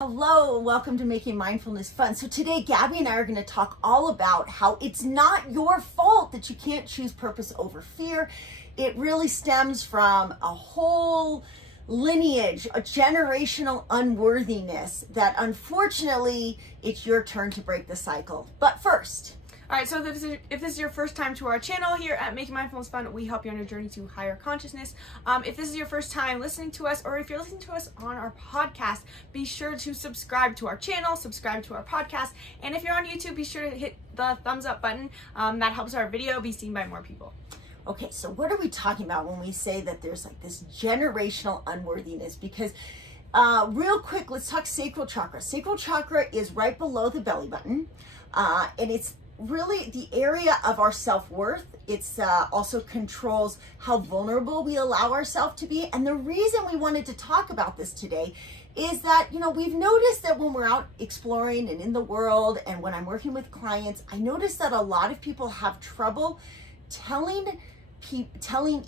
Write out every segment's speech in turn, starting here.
Hello and welcome to Making Mindfulness Fun. So today Gabby and I are going to talk all about how it's not your fault that you can't choose purpose over fear. It really stems from a whole lineage, a generational unworthiness that unfortunately it's your turn to break the cycle. But first, all right, so if this is your first time to our channel here at Making Mindfulness Fun, we help you on your journey to higher consciousness. If this is your first time listening to us, or if you're listening to us on our podcast, be sure to subscribe to our channel, subscribe to our podcast, and if you're on YouTube, be sure to hit the thumbs up button. That helps our video be seen by more people. Okay, so what are we talking about when we say that there's like this generational unworthiness? Because real quick, let's talk sacral chakra. Sacral chakra is right below the belly button, and it's really the area of our self-worth. It's also controls how vulnerable we allow ourselves to be. And the reason we wanted to talk about this today is that, we've noticed that when we're out exploring and in the world, and when I'm working with clients, I notice that a lot of people have trouble telling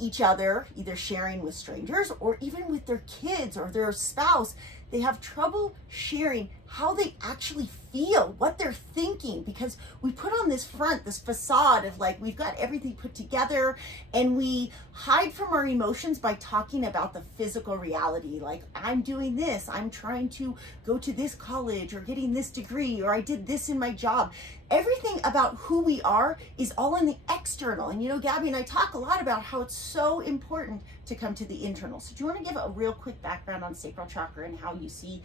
each other, either sharing with strangers or even with their kids or their spouse. They have trouble sharing how they actually feel, what they're thinking, because we put on this front, this facade of like, we've got everything put together, and we hide from our emotions by talking about the physical reality. Like, I'm doing this, I'm trying to go to this college or getting this degree, or I did this in my job. Everything about who we are is all in the external. And Gabby and I talk a lot about how it's so important to come to the internal. So do you want to give a real quick background on sacral chakra and how you see,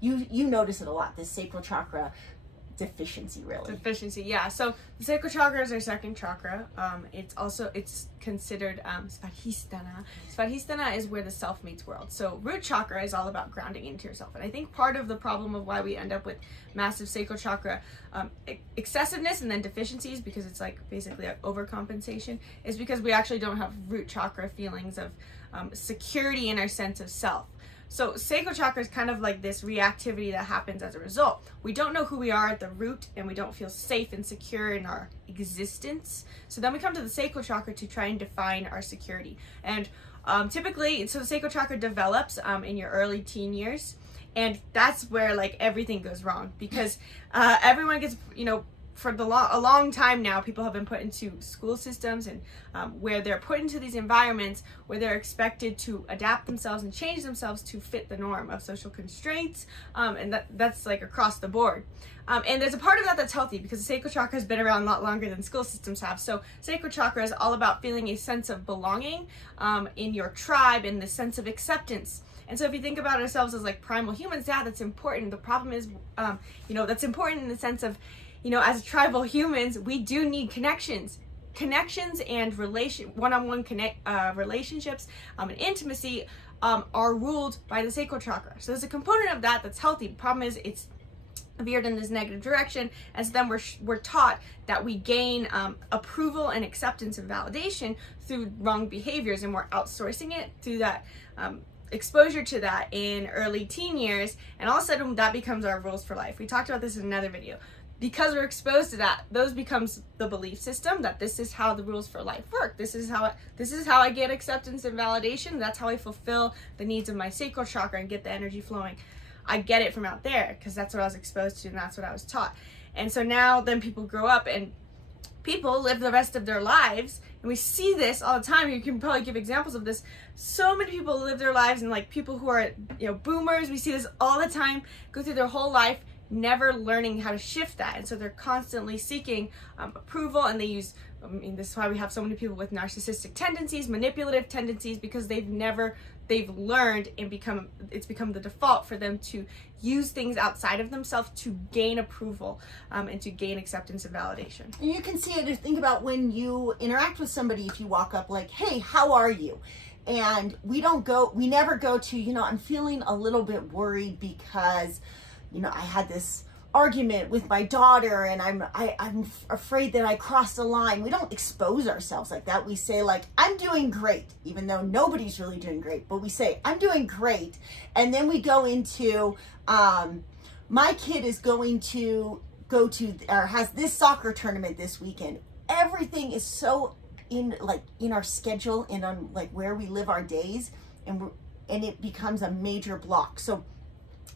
you notice it a lot, this sacral chakra deficiency, really. Deficiency, yeah. So the sacral chakra is our second chakra. It's considered svadhisthana. Svadhisthana is where the self meets world. So root chakra is all about grounding into yourself. And I think part of the problem of why we end up with massive sacral chakra excessiveness and then deficiencies, because it's like basically an overcompensation, is because we actually don't have root chakra feelings of security in our sense of self. So sacral chakra is kind of like this reactivity that happens as a result. We don't know who we are at the root, and we don't feel safe and secure in our existence. So then we come to the sacral chakra to try and define our security. And typically, so the sacral chakra develops in your early teen years. And that's where like everything goes wrong, because everyone gets, for a long time now, people have been put into school systems and where they're put into these environments where they're expected to adapt themselves and change themselves to fit the norm of social constraints, and that's like across the board. And there's a part of that that's healthy, because the sacral chakra has been around a lot longer than school systems have. So sacral chakra is all about feeling a sense of belonging in your tribe, and the sense of acceptance. And so if you think about ourselves as like primal humans, that's important. The problem is, that's important in the sense of, as tribal humans, we do need connections and one-on-one relationships and intimacy are ruled by the sacral chakra. So there's a component of that that's healthy. The problem is it's veered in this negative direction, and so then we're taught that we gain approval and acceptance and validation through wrong behaviors, and we're outsourcing it through that exposure to that in early teen years, and all of a sudden that becomes our rules for life. We talked about this in another video. Because we're exposed to that, those becomes the belief system that this is how the rules for life work. This is how I get acceptance and validation. That's how I fulfill the needs of my sacral chakra and get the energy flowing. I get it from out there because that's what I was exposed to and that's what I was taught. And so now then people grow up and people live the rest of their lives, and we see this all the time. You can probably give examples of this. So many people live their lives, and like people who are boomers, we see this all the time, go through their whole life never learning how to shift that, and so they're constantly seeking approval, and they use this is why we have so many people with narcissistic tendencies, manipulative tendencies, because they've learned and it's become the default for them to use things outside of themselves to gain approval and to gain acceptance and validation. And you can see it, or think about when you interact with somebody. If you walk up like, hey, how are you? And we never go to, I'm feeling a little bit worried because I had this argument with my daughter and I'm afraid that I crossed the line. We don't expose ourselves like that. We say like, I'm doing great, even though nobody's really doing great, but we say, I'm doing great. And then we go into, my kid is going to go to, or has this soccer tournament this weekend. Everything is so in our schedule and on like where we live our days, and it becomes a major block. So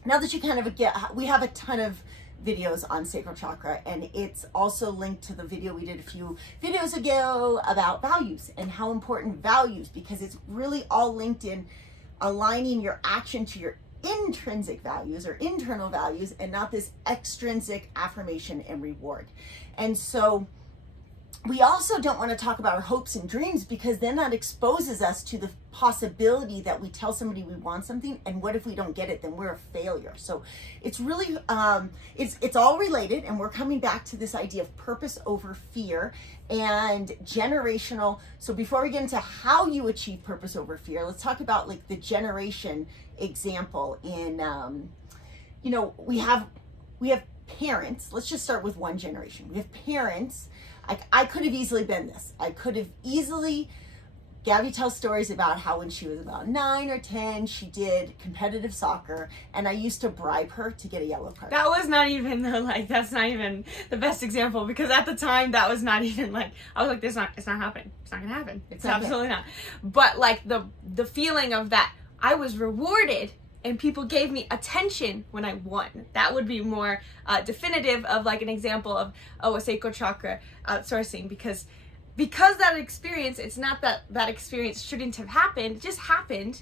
now that you kind of get, we have a ton of videos on sacral chakra, and it's also linked to the video we did a few videos ago about values and how important values, because it's really all linked in aligning your action to your intrinsic values or internal values, and not this extrinsic affirmation and reward. And so we also don't want to talk about our hopes and dreams, because then that exposes us to the possibility that we tell somebody we want something, and what if we don't get it? Then we're a failure. So it's really it's all related, and we're coming back to this idea of purpose over fear and generational. So before we get into how you achieve purpose over fear, let's talk about like the generation example in you know, we have parents. Let's just start with one generation. We have parents. I could have easily been this. I could have easily, Gabi tells stories about how when she was about 9 or 10, she did competitive soccer, and I used to bribe her to get a yellow card. That was not even that's not even the best example, because at the time that was not even like, I was like, it's not happening. It's not gonna happen. It's absolutely not. But like the feeling of that, I was rewarded and people gave me attention when I won. That would be more definitive of like an example of, a sacral chakra outsourcing, because that experience, it's not that experience shouldn't have happened, it just happened.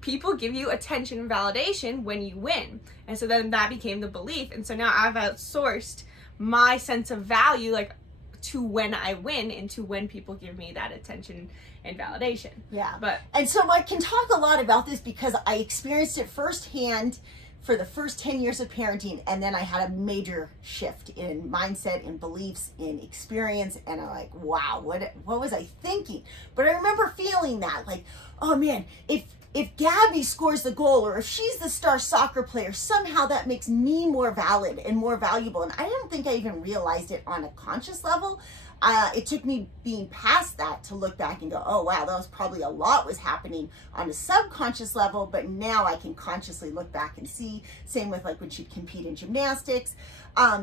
People give you attention and validation when you win. And so then that became the belief. And so now I've outsourced my sense of value, like, to when I win, into when people give me that attention and validation. Yeah. And so I can talk a lot about this because I experienced it firsthand for the first 10 years of parenting, and then I had a major shift in mindset, in beliefs, in experience, and I'm like, wow, what was I thinking? But I remember feeling that, like, oh man, if Gabi scores the goal, or if she's the star soccer player, somehow that makes me more valid and more valuable. And I don't think I even realized it on a conscious level. It took me being past that to look back and go, oh wow, that was probably a lot was happening on a subconscious level, but now I can consciously look back and see. Same with like when she'd compete in gymnastics.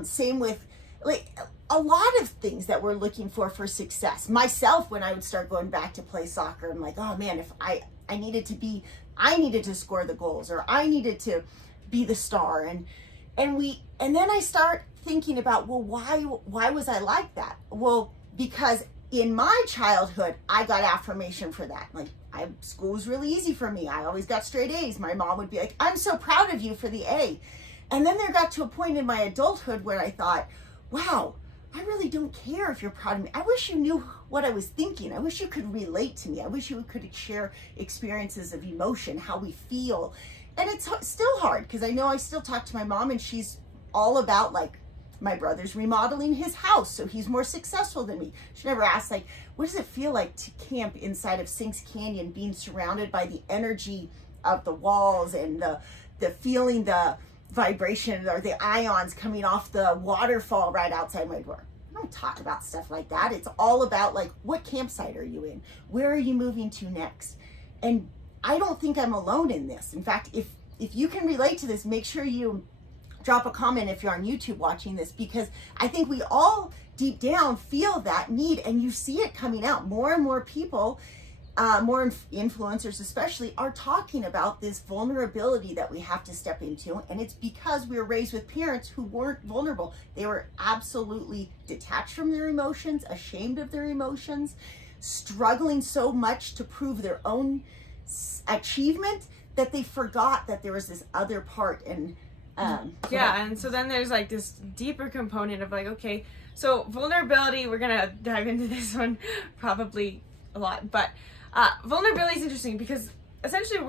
Same with like a lot of things that we're looking for success. Myself, when I would start going back to play soccer, I'm like, oh man, if I needed to score the goals, or I needed to be the star. And then I start thinking about, well, why was I like that? Well, because in my childhood, I got affirmation for that. Like, school was really easy for me. I always got straight A's. My mom would be like, I'm so proud of you for the A. And then there got to a point in my adulthood where I thought, wow, I really don't care if you're proud of me. I wish you knew what I was thinking. I wish you could relate to me. I wish you could share experiences of emotion, how we feel. And it's still hard, because I know I still talk to my mom, and she's all about, like, my brother's remodeling his house, so he's more successful than me. She never asked, like, what does it feel like to camp inside of Sinks Canyon, being surrounded by the energy of the walls and the feeling, the vibration or the ions coming off the waterfall right outside my door. I don't talk about stuff like that. It's all about, like, what campsite are you in? Where are you moving to next? And I don't think I'm alone in this. In fact, if you can relate to this, make sure you drop a comment if you're on YouTube watching this, because I think we all deep down feel that need, and you see it coming out. More and more people, more influencers especially, are talking about this vulnerability that we have to step into. And it's because we were raised with parents who weren't vulnerable. They were absolutely detached from their emotions, ashamed of their emotions, struggling so much to prove their own achievement that they forgot that there was this other part. And and so then there's like this deeper component of like, okay, so vulnerability, we're gonna dive into this one probably a lot, but vulnerability is interesting because essentially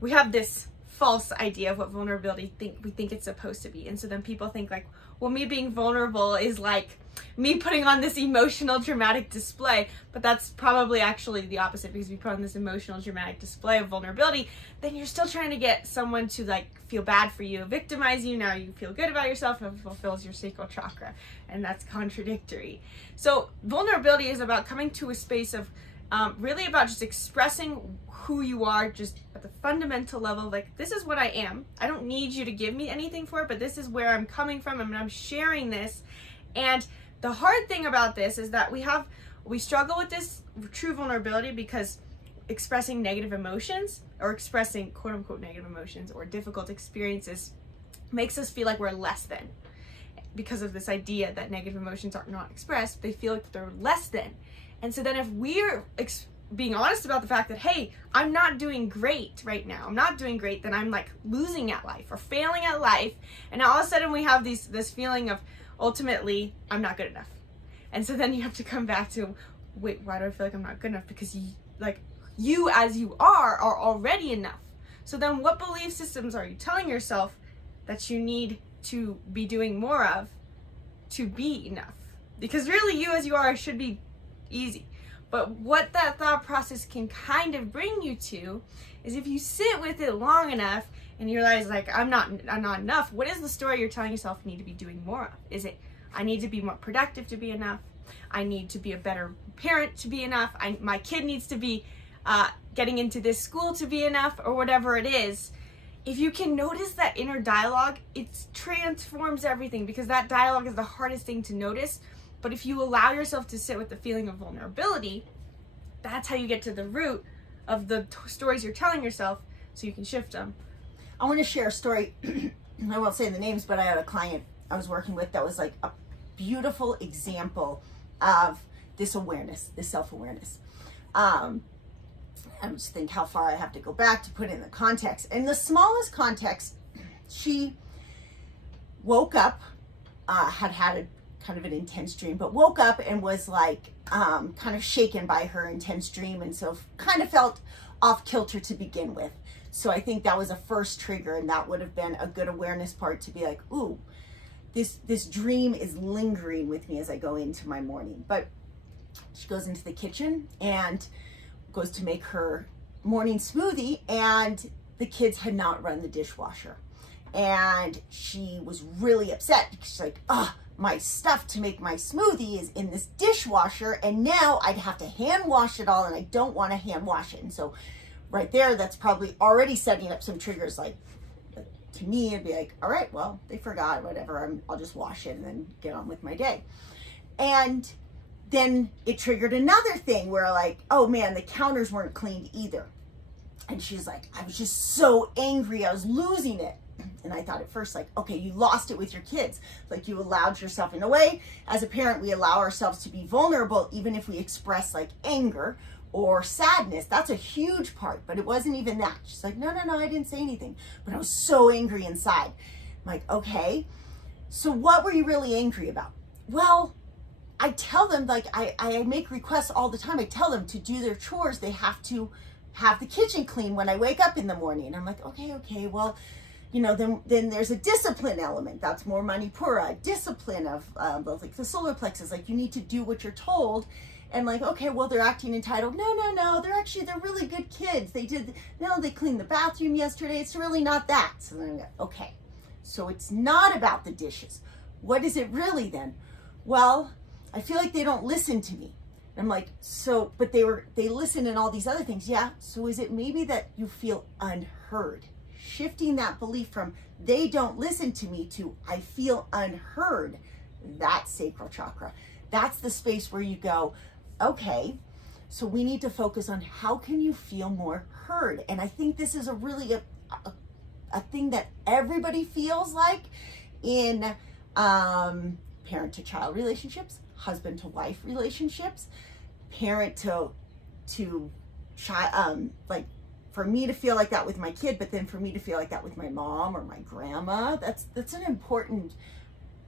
we have this false idea of what vulnerability we think it's supposed to be. And so then people think like, well, me being vulnerable is like me putting on this emotional dramatic display, but that's probably actually the opposite, because if you put on this emotional dramatic display of vulnerability, then you're still trying to get someone to like feel bad for you, victimize you. Now you feel good about yourself, and it fulfills your sacral chakra, and that's contradictory. So vulnerability is about coming to a space of really about just expressing who you are, just at the fundamental level. Like, this is what I am. I don't need you to give me anything for it, but this is where I'm coming from, and I'm sharing this. And the hard thing about this is that we struggle with this true vulnerability because expressing negative emotions or expressing quote unquote negative emotions or difficult experiences makes us feel like we're less than. Because of this idea that negative emotions are not expressed, they feel like they're less than. And so then if we're being honest about the fact that, hey, I'm not doing great right now, I'm not doing great, then I'm like losing at life or failing at life. And all of a sudden we have this feeling of ultimately, I'm not good enough. And so then you have to come back to, wait, why do I feel like I'm not good enough? Because you as you are already enough. So then what belief systems are you telling yourself that you need to be doing more of to be enough? Because really you as you are should be easy. But what that thought process can kind of bring you to is if you sit with it long enough and you realize like, I'm not enough, what is the story you're telling yourself you need to be doing more of? Is it, I need to be more productive to be enough? I need to be a better parent to be enough? My kid needs to be getting into this school to be enough, or whatever it is. If you can notice that inner dialogue, it transforms everything, because that dialogue is the hardest thing to notice. But if you allow yourself to sit with the feeling of vulnerability, that's how you get to the root of the stories you're telling yourself so you can shift them. I want to share a story. I won't say the names, but I had a client I was working with that was like a beautiful example of this awareness, this self-awareness. I just think how far I have to go back to put in the context. In the smallest context, she woke up, had a kind of an intense dream, but woke up and was like kind of shaken by her intense dream, and so kind of felt off kilter to begin with. So I think that was a first trigger, and that would have been a good awareness part to be like, ooh, this dream is lingering with me as I go into my morning. But she goes into the kitchen and goes to make her morning smoothie, and the kids had not run the dishwasher. And she was really upset because she's like, my stuff to make my smoothie is in this dishwasher, and now I'd have to hand wash it all, and I don't want to hand wash it. And so right there, that's probably already setting up some triggers. Like, to me, it'd be like, all right, well, they forgot, whatever, I'll just wash it and then get on with my day. And then it triggered another thing where like, oh man, the counters weren't cleaned either. And she's like, I was just so angry, I was losing it. And I thought at first, like, okay, you lost it with your kids. Like, you allowed yourself, in a way, as a parent, we allow ourselves to be vulnerable, even if we express like anger or sadness. That's a huge part, but it wasn't even that. She's like, no, I didn't say anything, but I was so angry inside. I'm like, okay, so what were you really angry about? Well, I tell them, like, I make requests all the time. I tell them to do their chores. They have to have the kitchen clean when I wake up in the morning. I'm like, okay, well, you know, then there's a discipline element. That's more manipura, discipline of like the solar plexus. Like, you need to do what you're told. And like, okay, well, they're acting entitled. No, they're really good kids. They cleaned the bathroom yesterday. It's really not that. So then I'm like, okay, so it's not about the dishes. What is it really then? Well, I feel like they don't listen to me. And I'm like, so, but they listen and all these other things. Yeah. So is it maybe that you feel unheard? Shifting that belief from they don't listen to me to I feel unheard. That's sacral chakra. That's the space where you go, okay, so we need to focus on how can you feel more heard. And I think this is a really a thing that everybody feels like in parent to child relationships, husband to wife relationships, parent to child, like for me to feel like that with my kid, but then for me to feel like that with my mom or my grandma, that's an important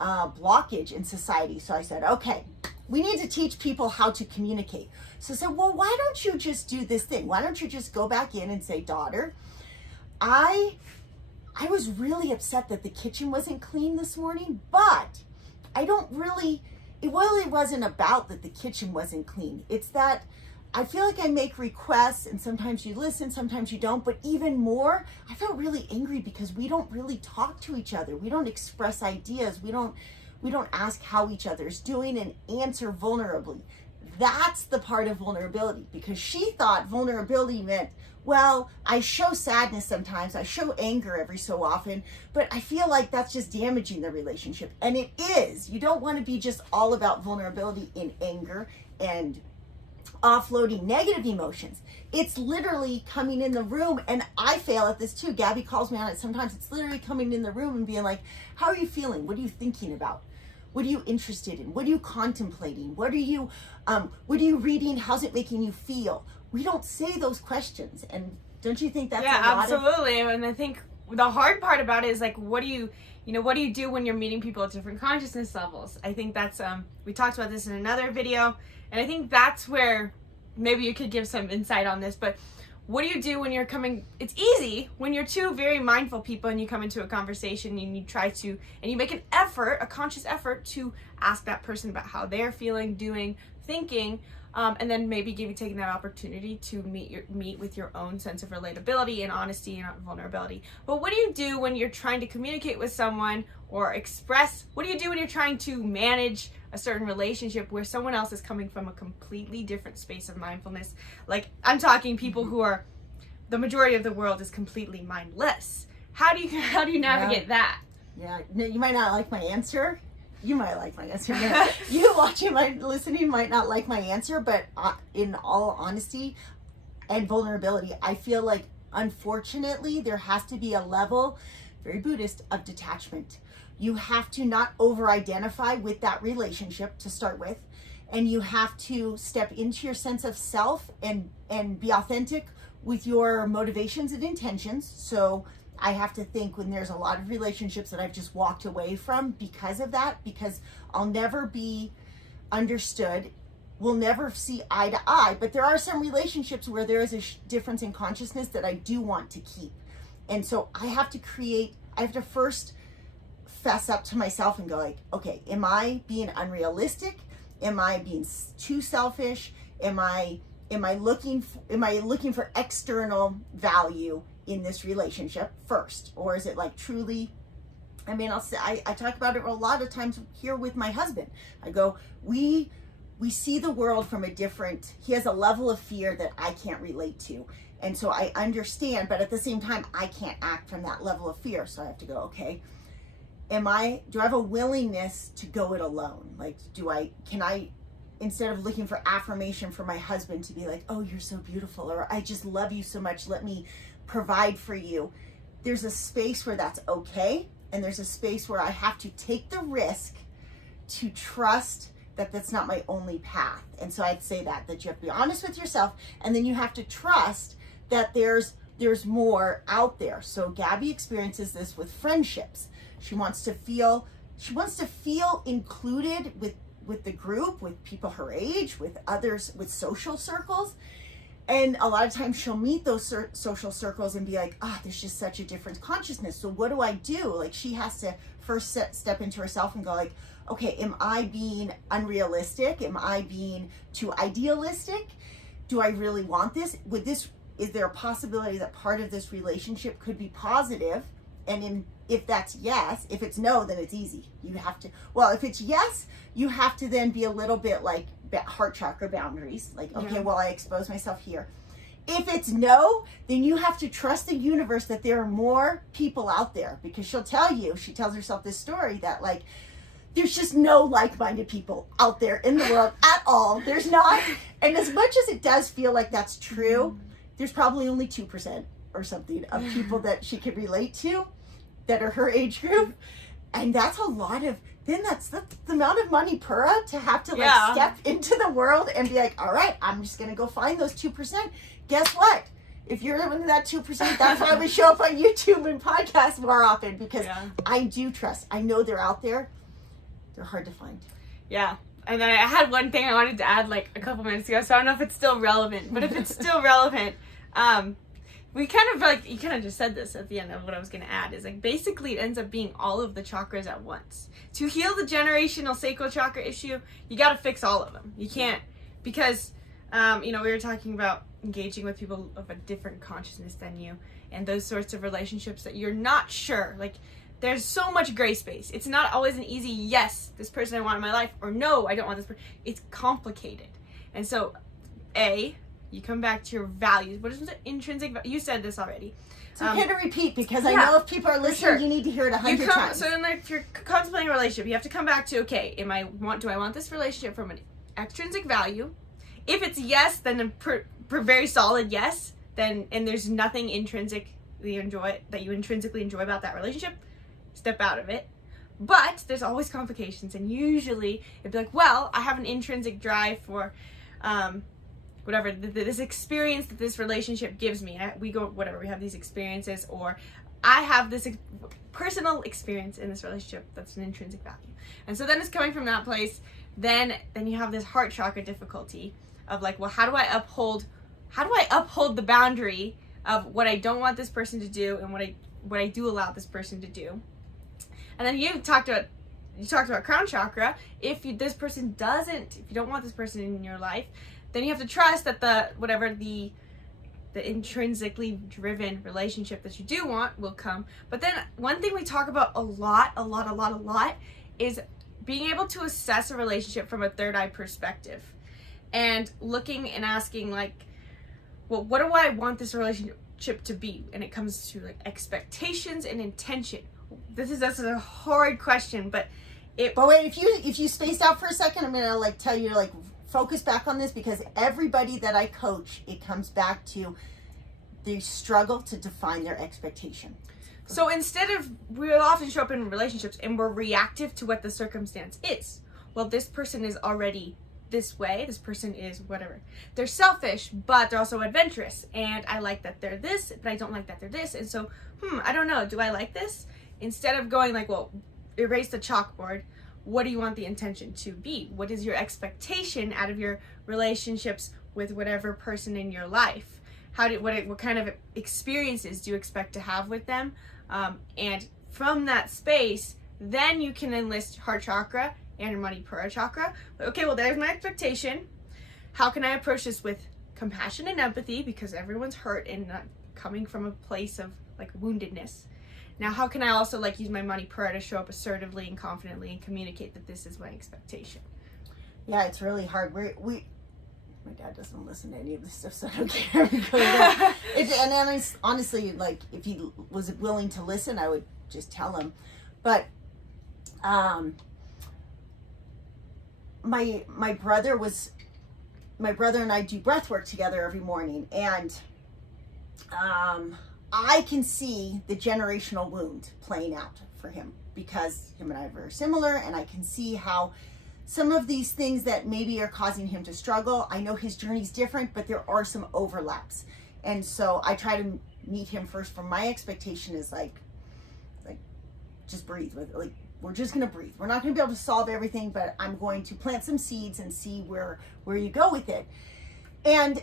blockage in society. So I said, okay, we need to teach people how to communicate. So I said, well, why don't you just do this thing? Why don't you just go back in and say, daughter, I was really upset that the kitchen wasn't clean this morning, but it really wasn't about that the kitchen wasn't clean. It's that I feel like I make requests and sometimes you listen, sometimes you don't, but even more, I felt really angry because we don't really talk to each other. We don't express ideas. We don't ask how each other is doing and answer vulnerably. That's the part of vulnerability, because she thought vulnerability meant, well, I show sadness sometimes, I show anger every so often, but I feel like that's just damaging the relationship. And it is. You don't want to be just all about vulnerability in anger and offloading negative emotions. It's literally coming in the room, and I fail at this too. Gabi calls me on it sometimes. It's literally coming in the room and being like, how are you feeling? What are you thinking about? What are you interested in? What are you contemplating? What are you reading? How's it making you feel? We don't say those questions. And don't you think that's a lot absolutely. And I think the hard part about it is like, what do you do when you're meeting people at different consciousness levels? I think that's, we talked about this in another video, and I think that's where maybe you could give some insight on this, but what do you do when you're coming, it's easy when you're two very mindful people and you come into a conversation and you try to, and you make an effort, a conscious effort to ask that person about how they're feeling, doing, thinking, and then maybe taking that opportunity to meet with your own sense of relatability and honesty and vulnerability. But what do you do when you're trying to communicate with someone or express, what do you do when you're trying to manage a certain relationship where someone else is coming from a completely different space of mindfulness? Like, I'm talking people who are, the majority of the world is completely mindless. How do you navigate that? Yeah, no, you might not like my answer. You might like my answer. No. You listening might not like my answer, but in all honesty and vulnerability, I feel like, unfortunately, there has to be a level, very Buddhist, of detachment. You have to not over-identify with that relationship to start with, and you have to step into your sense of self and be authentic with your motivations and intentions. So I have to think, when there's a lot of relationships that I've just walked away from because of that, because I'll never be understood, we'll never see eye to eye, but there are some relationships where there is a difference in consciousness that I do want to keep. And so I have to first fess up to myself and go like, okay, am I being unrealistic? Am I being too selfish? Am I looking for external value in this relationship first? Or is it like truly, I mean, I talk about it a lot of times here with my husband. I go, we see the world from a different, he has a level of fear that I can't relate to. And so I understand, but at the same time, I can't act from that level of fear. So I have to go, okay, do I have a willingness to go it alone? Like, can I, instead of looking for affirmation from my husband to be like, oh, you're so beautiful, or I just love you so much, let me provide for you. There's a space where that's okay. And there's a space where I have to take the risk to trust that that's not my only path. And so I'd say that you have to be honest with yourself, and then you have to trust that there's more out there. So Gabi experiences this with friendships. She wants to feel included with the group, with people her age, with others, with social circles. And a lot of times she'll meet those social circles and be like, there's just such a different consciousness. So what do I do? Like, she has to first step into herself and go like, okay, am I being unrealistic? Am I being too idealistic? Do I really want this? Is there a possibility that part of this relationship could be positive? And if that's yes, if it's no, then it's easy. If it's yes, you have to then be a little bit like heart chakra boundaries. Like, okay, well, I expose myself here. If it's no, then you have to trust the universe that there are more people out there, because she tells herself this story that like, there's just no like-minded people out there in the world at all. There's not. And as much as it does feel like that's true, there's probably only 2% or something of people that she could relate to that are her age group. And that's a lot of, then that's the amount of money Pura to have to like step into the world and be like, all right, I'm just going to go find those 2%. Guess what? If you're one of that 2%, that's why we show up on YouTube and podcasts more often, because I do trust. I know they're out there. They're hard to find. Yeah. And then I had one thing I wanted to add like a couple minutes ago, so I don't know if it's still relevant, but if it's still relevant, we kind of like, you kind of just said this at the end of what I was going to add, is like, basically it ends up being all of the chakras at once. To heal the generational sacral chakra issue, you got to fix all of them. You can't, because, we were talking about engaging with people of a different consciousness than you, and those sorts of relationships that you're not sure, like, there's so much gray space. It's not always an easy, yes, this person I want in my life, or no, I don't want this person. It's complicated. And so, you come back to your values. What is the intrinsic value? You said this already. It's okay to repeat, because I know if people are listening, you need to hear it 100 times. So then, if you're contemplating a relationship, you have to come back to, okay, do I want this relationship from an extrinsic value? If it's yes, then a very solid yes, then, and there's nothing intrinsically that you intrinsically enjoy about that relationship, step out of it. But there's always complications, and usually it'd be like, well, I have an intrinsic drive for whatever this experience that this relationship gives me. We have these experiences, or I have this personal experience in this relationship that's an intrinsic value. And so then it's coming from that place. Then you have this heart chakra difficulty of like, well, how do I uphold the boundary of what I don't want this person to do and what I do allow this person to do. And then you talked about crown chakra. If you don't want this person in your life, then you have to trust that the intrinsically driven relationship that you do want will come. But then one thing we talk about a lot is being able to assess a relationship from a third eye perspective and looking and asking like, well, what do I want this relationship to be? And it comes to like expectations and intention. That's a hard question, but wait, if you spaced out for a second, I'm gonna like tell you like focus back on this, because everybody that I coach, it comes back to they struggle to define their expectation. So we'll often show up in relationships and we're reactive to what the circumstance is. Well, this person is already this way, this person is whatever. They're selfish, but they're also adventurous, and I like that they're this, but I don't like that they're this, and so, I don't know, do I like this? Instead of going like, well, erase the chalkboard, what do you want the intention to be? What is your expectation out of your relationships with whatever person in your life? What kind of experiences do you expect to have with them? And from that space, then you can enlist heart chakra and your Manipura chakra. Okay, well, there's my expectation. How can I approach this with compassion and empathy, because everyone's hurt and not coming from a place of like woundedness. Now, how can I also like use my Manipura to show up assertively and confidently and communicate that this is my expectation? Yeah, it's really hard. My dad doesn't listen to any of this stuff, so I don't care. And honestly, like if he was willing to listen, I would just tell him. But my brother and I do breath work together every morning, and I can see the generational wound playing out for him, because him and I are very similar, and I can see how some of these things that maybe are causing him to struggle, I know his journey's different, but there are some overlaps. And so I try to meet him first from my expectation is like just breathe with it. Like, we're just going to breathe. We're not going to be able to solve everything, but I'm going to plant some seeds and see where you go with it. And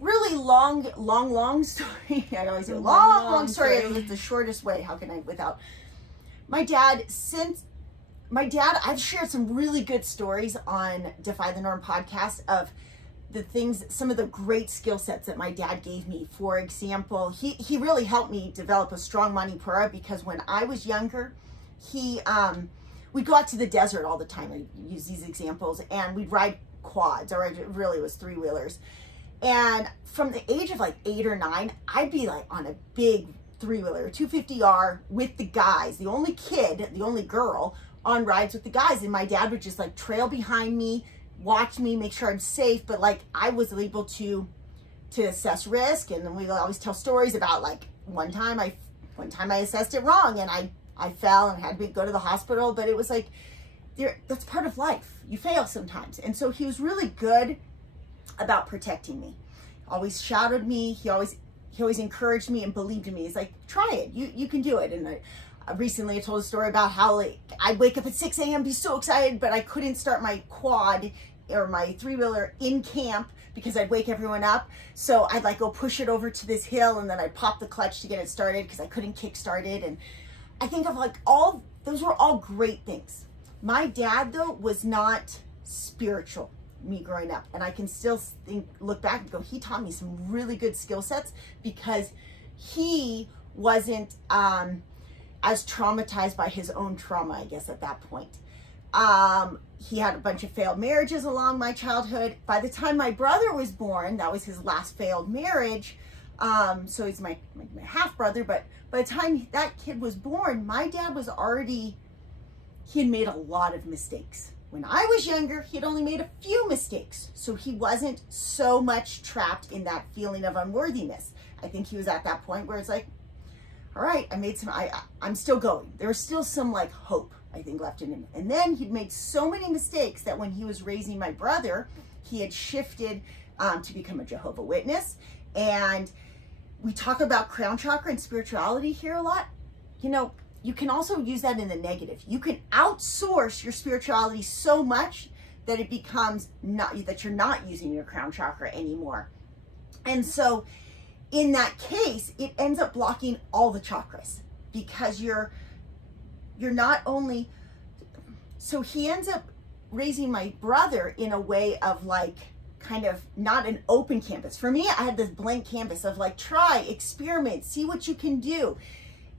really long story. I always say long story is the shortest way. How can I without my dad? I've shared some really good stories on Defy the Norm podcast of some of the great skill sets that my dad gave me. For example, he really helped me develop a strong Manipura, because when I was younger, we'd go out to the desert all the time. I use these examples, and we'd ride quads, or it really was 3-wheelers. And from the age of like 8 or 9, I'd be like on a big 3-wheeler, 250R with the guys, the only kid, the only girl on rides with the guys. And my dad would just like trail behind me, watch me, make sure I'm safe. But like I was able to assess risk. And then we always tell stories about like one time I assessed it wrong, and I fell and had to go to the hospital. But it was like, that's part of life. You fail sometimes. And so he was really good about protecting me. Always shouted me. He always encouraged me and believed in me. He's like, try it. You can do it. And recently I told a story about how like I'd wake up at 6 a.m. be so excited, but I couldn't start my quad or my 3-wheeler in camp because I'd wake everyone up. So I'd like go push it over to this hill, and then I'd pop the clutch to get it started because I couldn't kick start it. And I think of like those were all great things. My dad though was not spiritual, me growing up, and I can still look back and go, he taught me some really good skill sets, because he wasn't as traumatized by his own trauma, I guess, at that point. He had a bunch of failed marriages along my childhood. By the time my brother was born, that was his last failed marriage. So he's my half brother, but by the time that kid was born, my dad was he had made a lot of mistakes. When I was younger, he'd only made a few mistakes, so he wasn't so much trapped in that feeling of unworthiness. I think he was at that point where it's like, all right, I'm still going. There was still some like hope, I think, left in him. And then he'd made so many mistakes that when he was raising my brother, he had shifted to become a Jehovah's Witness. And we talk about crown chakra and spirituality here a lot. You know, you can also use that in the negative. You can outsource your spirituality so much that it becomes that you're not using your crown chakra anymore. And so in that case, it ends up blocking all the chakras because you're not only, so he ends up raising my brother in a way of like, kind of not an open canvas. For me, I had this blank canvas of like, try, experiment, see what you can do.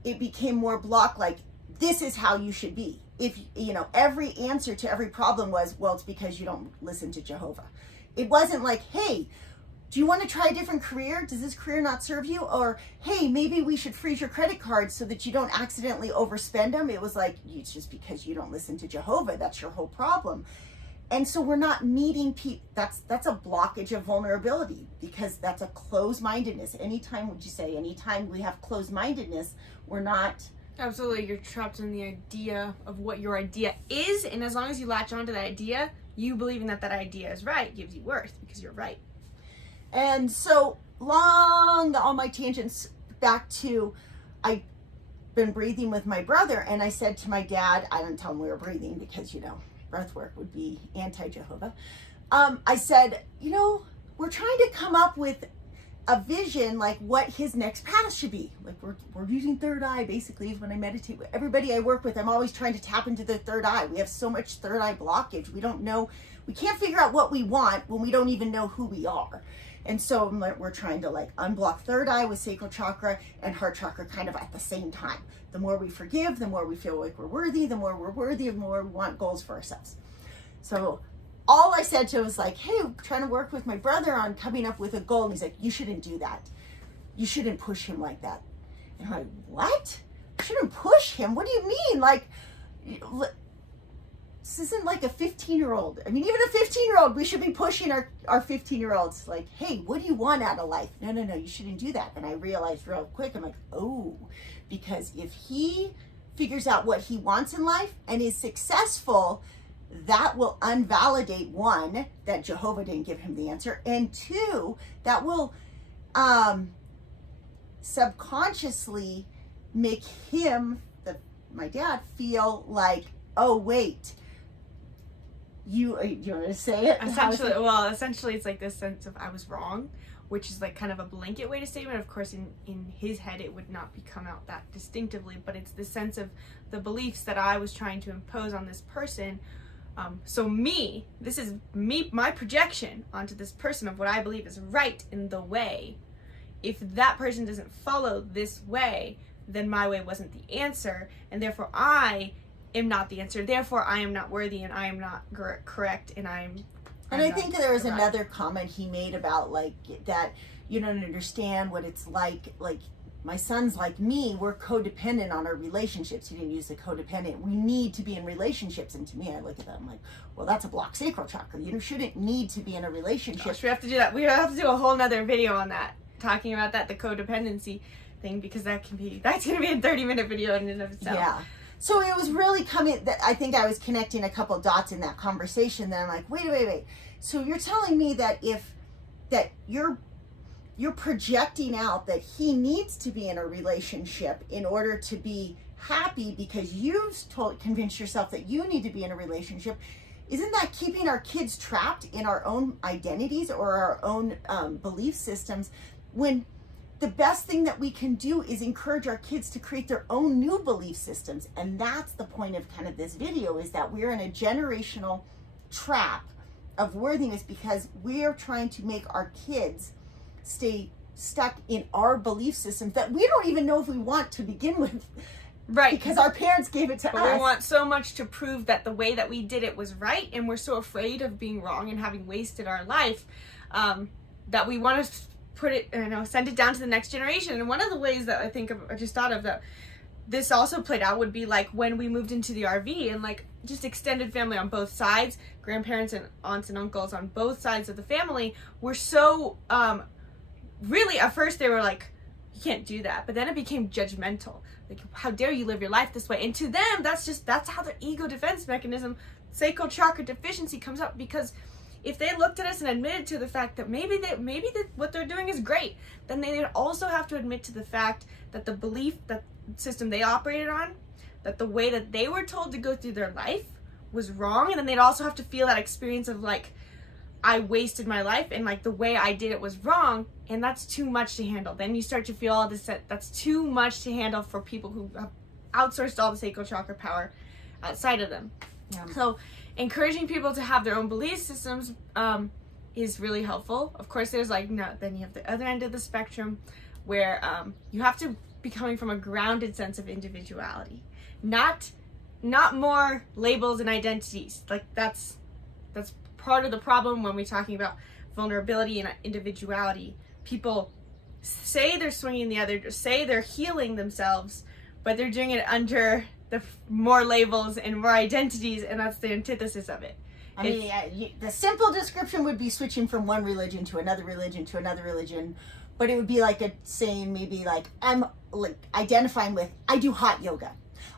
It became more blocked, like, this is how you should be. If, you know, every answer to every problem was, well, it's because you don't listen to Jehovah. It wasn't like, hey, do you want to try a different career? Does this career not serve you? Or, hey, maybe we should freeze your credit cards so that you don't accidentally overspend them. It was like, it's just because you don't listen to Jehovah. That's your whole problem. And so we're not meeting people. That's a blockage of vulnerability because that's a closed-mindedness. Anytime we have closed-mindedness, we're not. Absolutely. You're trapped in the idea of what your idea is. And as long as you latch onto that idea, you believing that idea is right gives you worth because you're right. And so all my tangents back to, I've been breathing with my brother, and I said to my dad, I didn't tell him we were breathing because, you know, breath work would be anti-Jehovah. I said, you know, we're trying to come up with a vision, like what his next path should be. Like we're using third eye, basically, when I meditate with everybody I work with. I'm always trying to tap into the third eye. We have so much third eye blockage. We don't know, we can't figure out what we want when we don't even know who we are. And so we're trying to like unblock third eye with sacral chakra and heart chakra kind of at the same time. The more we forgive, the more we feel like we're worthy, the more we're worthy, the more we want goals for ourselves. So all I said to him was like, hey, I'm trying to work with my brother on coming up with a goal. And he's like, you shouldn't do that. You shouldn't push him like that. And I'm like, what? I shouldn't push him? What do you mean? Like, this isn't like a 15-year-old. I mean, even a 15-year-old, we should be pushing our 15-year-olds like, hey, what do you want out of life? No, you shouldn't do that. And I realized real quick, I'm like, oh, because if he figures out what he wants in life and is successful, that will unvalidate, one, that Jehovah didn't give him the answer, and two, that will subconsciously make him, my dad, feel like, oh, wait, you want to say it? Essentially, it's like this sense of I was wrong, which is like kind of a blanket way to say it. Of course, in his head, it would not come out that distinctively, but it's the sense of the beliefs that I was trying to impose on this person. So this is my projection onto this person of what I believe is right in the way. If that person doesn't follow this way, then my way wasn't the answer, and therefore I am not the answer. Therefore, I am not worthy, and I am not correct, and I'm I think there was another comment he made about like that you don't understand what it's like my son's like me, we're codependent on our relationships. He didn't use the codependent. We need to be in relationships. And to me, I look at that, I'm like, well, that's a blocked sacral chakra. You shouldn't need to be in a relationship. Gosh, we have to do that. We have to do a whole nother video on that, talking about that, the codependency thing, because that's going to be a 30-minute video in and of itself. Yeah. So it was really coming, that I think I was connecting a couple dots in that conversation. Then I'm like, wait. So you're telling me that that you're projecting out that he needs to be in a relationship in order to be happy because you've convinced yourself that you need to be in a relationship. Isn't that keeping our kids trapped in our own identities or our own belief systems, when the best thing that we can do is encourage our kids to create their own new belief systems? And that's the point of kind of this video, is that we're in a generational trap of worthiness because we're trying to make our kids stay stuck in our belief systems that we don't even know if we want to begin with. Right. Because our parents gave it to us. We want so much to prove that the way that we did it was right, and we're so afraid of being wrong and having wasted our life that we want to put it, send it down to the next generation. And one of the ways that I just thought of that this also played out would be like when we moved into the RV and like just extended family on both sides, grandparents and aunts and uncles on both sides of the family were so, really at first they were like, you can't do that. But then it became judgmental. Like, how dare you live your life this way? And to them, that's how the ego defense mechanism, sacral chakra deficiency comes up, because if they looked at us and admitted to the fact that maybe what they're doing is great, then they would also have to admit to the fact that the belief, that system they operated on, that the way that they were told to go through their life was wrong. And then they'd also have to feel that experience of like, I wasted my life and like the way I did it was wrong, and that's too much to handle. Then you start to feel all this, that's too much to handle for people who have outsourced all the sacral chakra power outside of them. Yeah. So encouraging people to have their own belief systems is really helpful. Of course, there's like, no, then you have the other end of the spectrum where you have to be coming from a grounded sense of individuality, not more labels and identities. Like that's part of the problem when we're talking about vulnerability and individuality. People say they're swinging the other, say they're healing themselves, but they're doing it under the more labels and more identities, and that's the antithesis of it. I mean, the simple description would be switching from one religion to another religion to another religion, but it would be like saying maybe like, I'm like identifying with, I do hot yoga,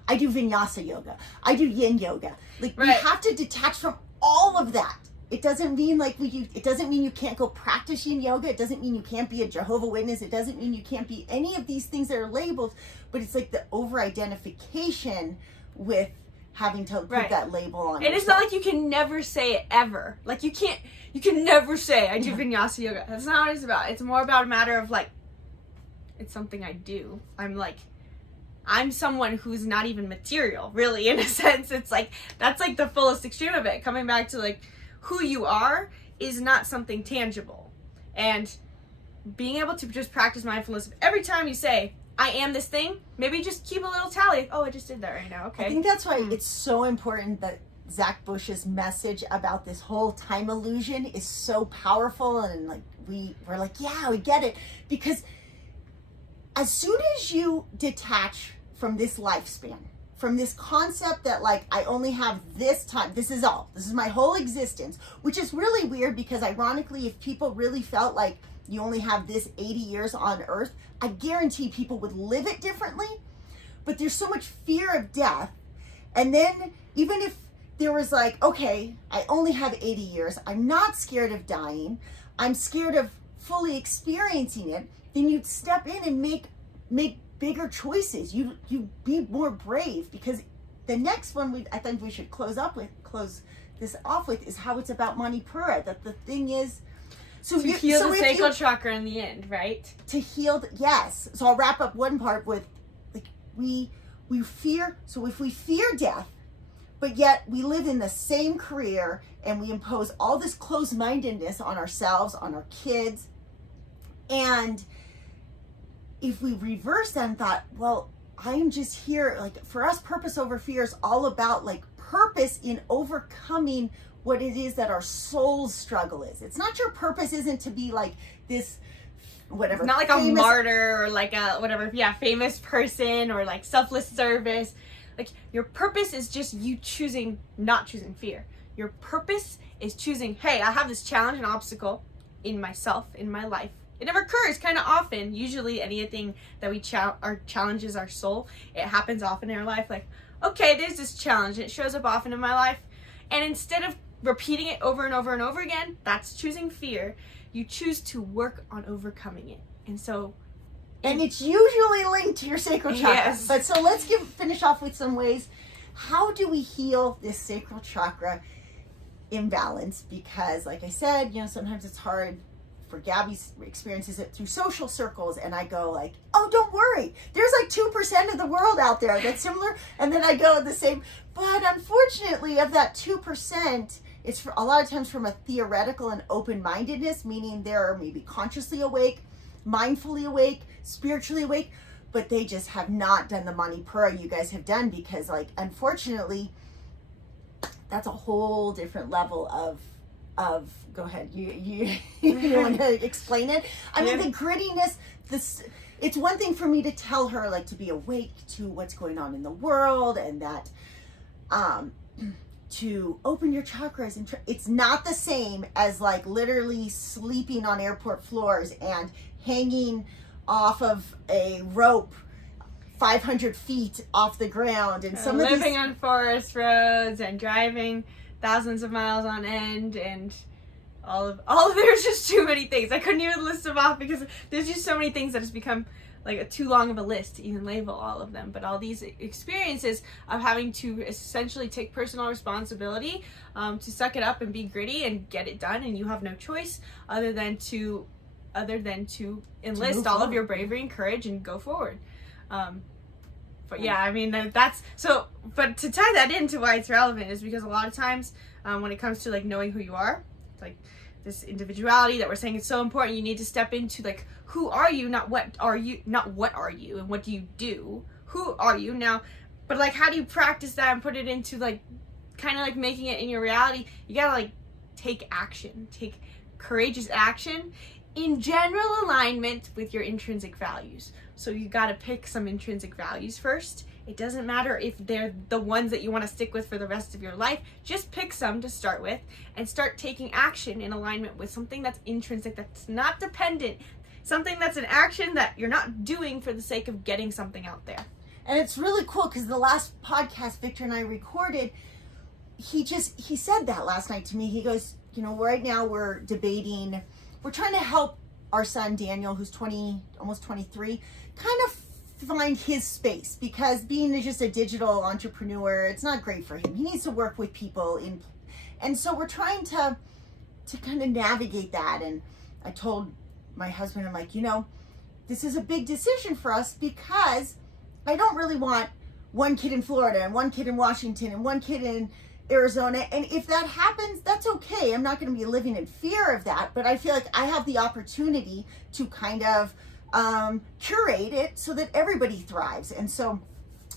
I do vinyasa yoga, I do yin yoga. Like, we have to detach from all of that. It doesn't mean like it doesn't mean you can't go practice yin yoga. It doesn't mean you can't be a Jehovah's Witness. It doesn't mean you can't be any of these things that are labeled, but it's like the over-identification with having to put that label on. And it's not like you can never say it ever. Like you can never say, I do vinyasa yoga. That's not what it's about. It's more about a matter of like, it's something I do. I'm someone who's not even material, really, in a sense. It's like, that's like the fullest extreme of it. Coming back to like, who you are is not something tangible. And being able to just practice mindfulness, every time you say, I am this thing, maybe just keep a little tally. Oh, I just did that right now. Okay. I think that's why it's so important that Zach Bush's message about this whole time illusion is so powerful. And like, we're like, yeah, we get it. Because as soon as you detach from this lifespan, from this concept that like, I only have this time, this is my whole existence, which is really weird, because ironically, if people really felt like you only have this 80 years on earth, I guarantee people would live it differently. But there's so much fear of death. And then even if there was like, okay, I only have 80 years, I'm not scared of dying, I'm scared of fully experiencing it, then you'd step in and make bigger choices. You be more brave, because the next one I think we should close this off with is how it's about Manipura. That the thing is, to heal the sacral chakra in the end, right? To heal, yes. So I'll wrap up one part with like we fear. So if we fear death, but yet we live in the same career and we impose all this closed-mindedness on ourselves, on our kids, and if we reverse that and thought, well, I am just here, like for us, purpose over fear is all about like purpose in overcoming what it is that our soul's struggle is. It's not, your purpose isn't to be like this, whatever. It's not like a martyr or like a whatever, famous person or like selfless service. Like your purpose is just you not choosing fear. Your purpose is choosing, hey, I have this challenge and obstacle in myself, in my life. It never occurs kind of often. Usually anything that challenges our soul, it happens often in our life. Like, okay, there's this challenge. It shows up often in my life. And instead of repeating it over and over and over again, that's choosing fear. You choose to work on overcoming it. And so... And it's usually linked to your sacral chakra. Yes. But so let's finish off with some ways. How do we heal this sacral chakra imbalance? Because like I said, sometimes it's hard. For Gabi's experiences it through social circles, and I go like, oh, don't worry, there's like 2% of the world out there that's similar, and then I go the same. But unfortunately, of that 2%, it's a lot of times from a theoretical and open-mindedness, meaning they're maybe consciously awake, mindfully awake, spiritually awake, but they just have not done the Manipura you guys have done, because like, unfortunately, that's a whole different level of go ahead, you want to explain it? I mean, the grittiness, it's one thing for me to tell her, like, to be awake to what's going on in the world, and that to open your chakras, and it's not the same as like literally sleeping on airport floors and hanging off of a rope 500 feet off the ground, and some of living on forest roads and driving thousands of miles on end, and all of there's just too many things. I couldn't even list them off because there's just so many things that it's become like too long of a list to even label all of them. But all these experiences of having to essentially take personal responsibility, to suck it up and be gritty and get it done, and you have no choice other than to enlist all of your bravery and courage and go forward. But yeah, I mean, that's so, but to tie that into why it's relevant is because a lot of times when it comes to like knowing who you are, like this individuality that we're saying is so important, you need to step into like, who are you, not what are you, and what do you do, who are you now, but like how do you practice that and put it into like kind of like making it in your reality? You gotta like take action, take courageous action in general alignment with your intrinsic values. So you got to pick some intrinsic values first. It doesn't matter if they're the ones that you want to stick with for the rest of your life. Just pick some to start with and start taking action in alignment with something that's intrinsic, that's not dependent, something that's an action that you're not doing for the sake of getting something out there. And it's really cool because the last podcast Victor and I recorded, he said that last night to me. He goes, you know, right now we're debating, we're trying to help our son Daniel, who's 20, almost 23, kind of find his space, because being just a digital entrepreneur, it's not great for him. He needs to work with people and so we're trying to kind of navigate that. And I told my husband, I'm like, you know, this is a big decision for us, because I don't really want one kid in Florida and one kid in Washington and one kid in Arizona. And if that happens, that's okay. I'm not going to be living in fear of that, but I feel like I have the opportunity to kind of curate it so that everybody thrives. And so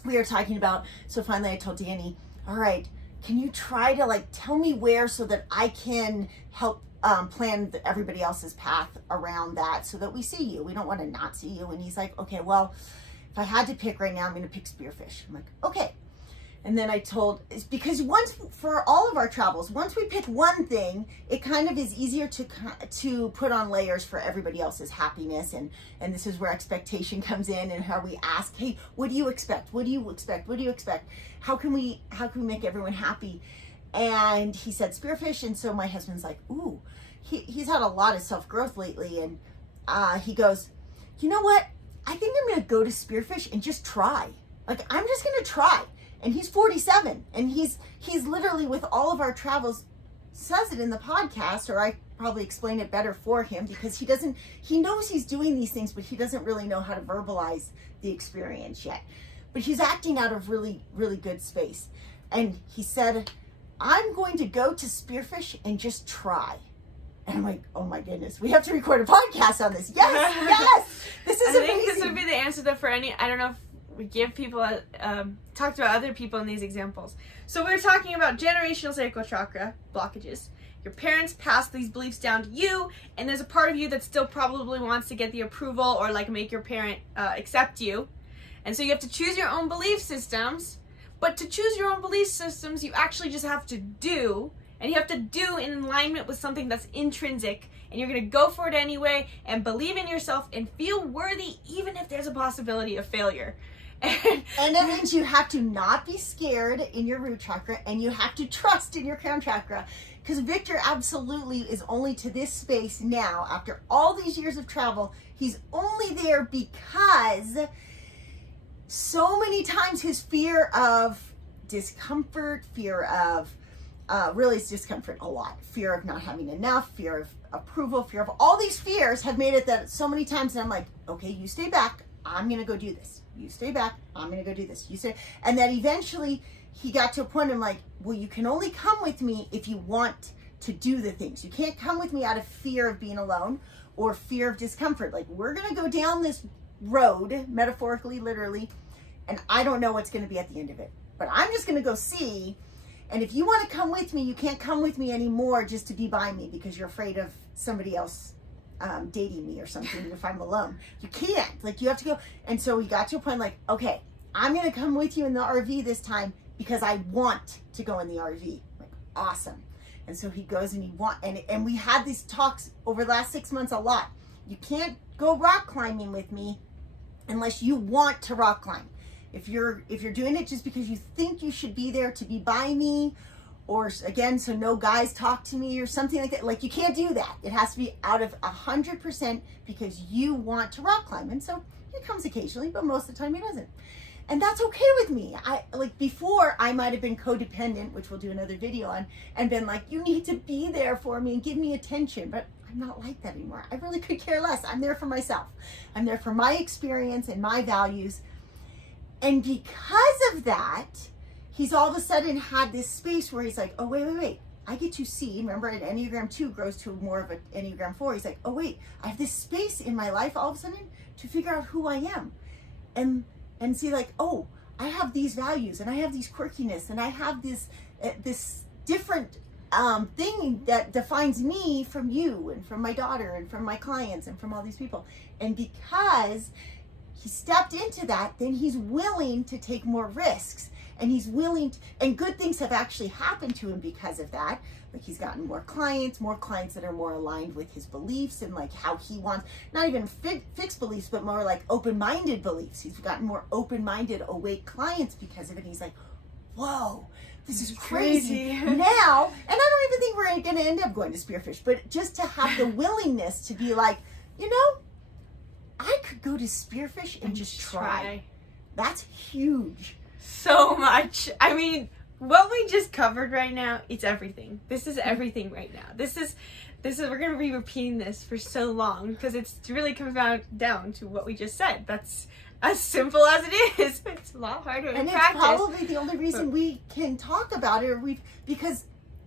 we were talking about, so finally I told Danny, all right, can you try to like tell me where so that I can help plan everybody else's path around that, so that we see you. We don't want to not see you. And he's like, okay, well, if I had to pick right now, I'm going to pick spearfish. I'm like, okay. And then I told, because once, for all of our travels, once we pick one thing, it kind of is easier to put on layers for everybody else's happiness. And this is where expectation comes in, and how we ask, hey, what do you expect? What do you expect? What do you expect? How can we make everyone happy? And he said spearfish. And so my husband's like, ooh, he's had a lot of self-growth lately. And he goes, you know what? I think I'm going to go to spearfish and just try. Like, I'm just going to try. And he's 47, and he's literally, with all of our travels, says it in the podcast, or I probably explain it better for him, because he knows he's doing these things, but he doesn't really know how to verbalize the experience yet. But he's acting out of really, really good space. And he said, I'm going to go to spearfish and just try. And I'm like, oh my goodness, we have to record a podcast on this. Yes, yes, this is amazing. I think this would be the answer that for any, I don't know if we give people, talked about other people in these examples. So we're talking about generational sacral chakra blockages. Your parents passed these beliefs down to you, and there's a part of you that still probably wants to get the approval or like make your parent accept you. And so you have to choose your own belief systems. But to choose your own belief systems, you actually just have to do, and you have to do in alignment with something that's intrinsic, and you're going to go for it anyway and believe in yourself and feel worthy even if there's a possibility of failure. And that means you have to not be scared in your root chakra, and you have to trust in your crown chakra, because Victor absolutely is only to this space now after all these years of travel. He's only there because so many times his fear of discomfort, fear of really it's discomfort a lot, fear of not having enough, fear of approval, fear of all these fears have made it that so many times that I'm like, okay, you stay back, I'm gonna go do this. You stay back, I'm gonna go do this. You stay, and then eventually he got to a point, I'm like, well, you can only come with me if you want to do the things. You can't come with me out of fear of being alone or fear of discomfort. Like, we're gonna go down this road, metaphorically, literally, and I don't know what's gonna be at the end of it. But I'm just gonna go see, and if you wanna come with me, you can't come with me anymore just to be by me because you're afraid of somebody else dating me or something if I'm alone. You can't. Like, you have to go. And so we got to a point like, okay, I'm going to come with you in the RV this time because I want to go in the RV. Like, awesome. And so he goes and and we had these talks over the last 6 months a lot. You can't go rock climbing with me unless you want to rock climb. If you're doing it just because you think you should be there to be by me, or again, so no guys talk to me or something like that, like, you can't do that. It has to be out of 100% because you want to rock climb. And so he comes occasionally, but most of the time he doesn't. And that's okay with me. Before I might have been codependent, which we'll do another video on, and been like, you need to be there for me and give me attention. But I'm not like that anymore. I really could care less. I'm there for myself. I'm there for my experience and my values. And because of that, he's all of a sudden had this space where he's like, oh, wait. I get to see, remember, an Enneagram 2 grows to more of an Enneagram 4. He's like, oh, wait, I have this space in my life all of a sudden to figure out who I am. And see, like, oh, I have these values, and I have these quirkiness, and I have this different thing that defines me from you and from my daughter and from my clients and from all these people. And because he stepped into that, then he's willing to take more risks, and he's willing to, and good things have actually happened to him because of that. Like, he's gotten more clients that are more aligned with his beliefs and like how he wants, not even fixed beliefs, but more like open-minded beliefs. He's gotten more open-minded, awake clients because of it. And he's like, whoa, this is crazy. Now, and I don't even think we're going to end up going to Spearfish, but just to have the willingness to be like, you know, I could go to Spearfish and just try. That's huge. So much. I mean, what we just covered right now, it's everything. This is everything right now. This is we're going to be repeating this for so long because it's really comes down to what we just said. That's as simple as it is. It's a lot harder in practice. And it's probably the only reason we can talk about it, because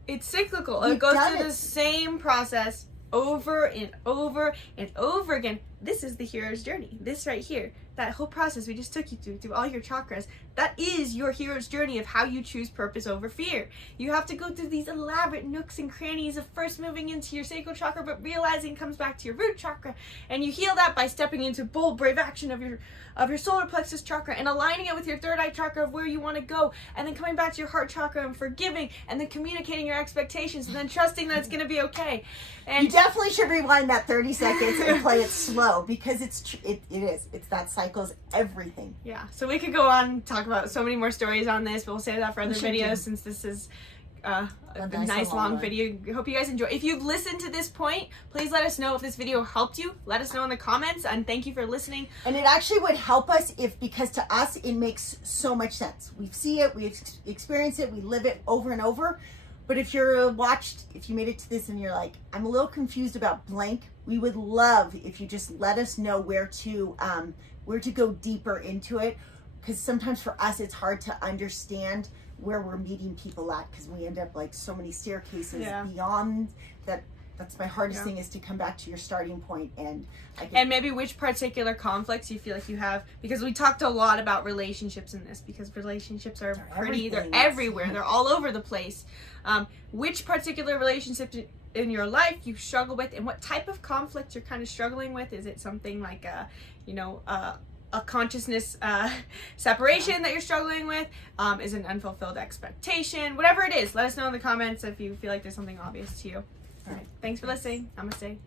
it's cyclical. It goes through the same process over and over and over again. This is the hero's journey. This right here, that whole process we just took you through all your chakras, that is your hero's journey of how you choose purpose over fear. You have to go through these elaborate nooks and crannies of first moving into your sacral chakra, but realizing it comes back to your root chakra, and you heal that by stepping into bold, brave action of your solar plexus chakra and aligning it with your third eye chakra of where you want to go, and then coming back to your heart chakra and forgiving, and then communicating your expectations, and then trusting that it's going to be okay. And you definitely should rewind that 30 seconds and play it slow, because it's that cycle's everything. Yeah, so we could go on and talk about so many more stories on this, but we'll save that for other videos since this is a nice long video. I hope you guys enjoy. If you've listened to this point, please let us know if this video helped you. Let us know in the comments, and thank you for listening. And it actually would help us because to us it makes so much sense. We see it, we experience it, we live it over and over. But if you made it to this and you're like, I'm a little confused about blank, we would love if you just let us know where to go deeper into it, because sometimes for us it's hard to understand where we're meeting people at, because we end up like so many staircases beyond that. That's my hardest thing, is to come back to your starting point and maybe which particular conflicts you feel like you have, because we talked a lot about relationships in this, because relationships are they're everywhere, they're all over the place. Which particular relationships in your life you struggle with, and what type of conflict you're kind of struggling with. Is it something like a consciousness separation that you're struggling with? Is an unfulfilled expectation? Whatever it is, let us know in the comments if you feel like there's something obvious to you. All right, thanks for listening. Namaste.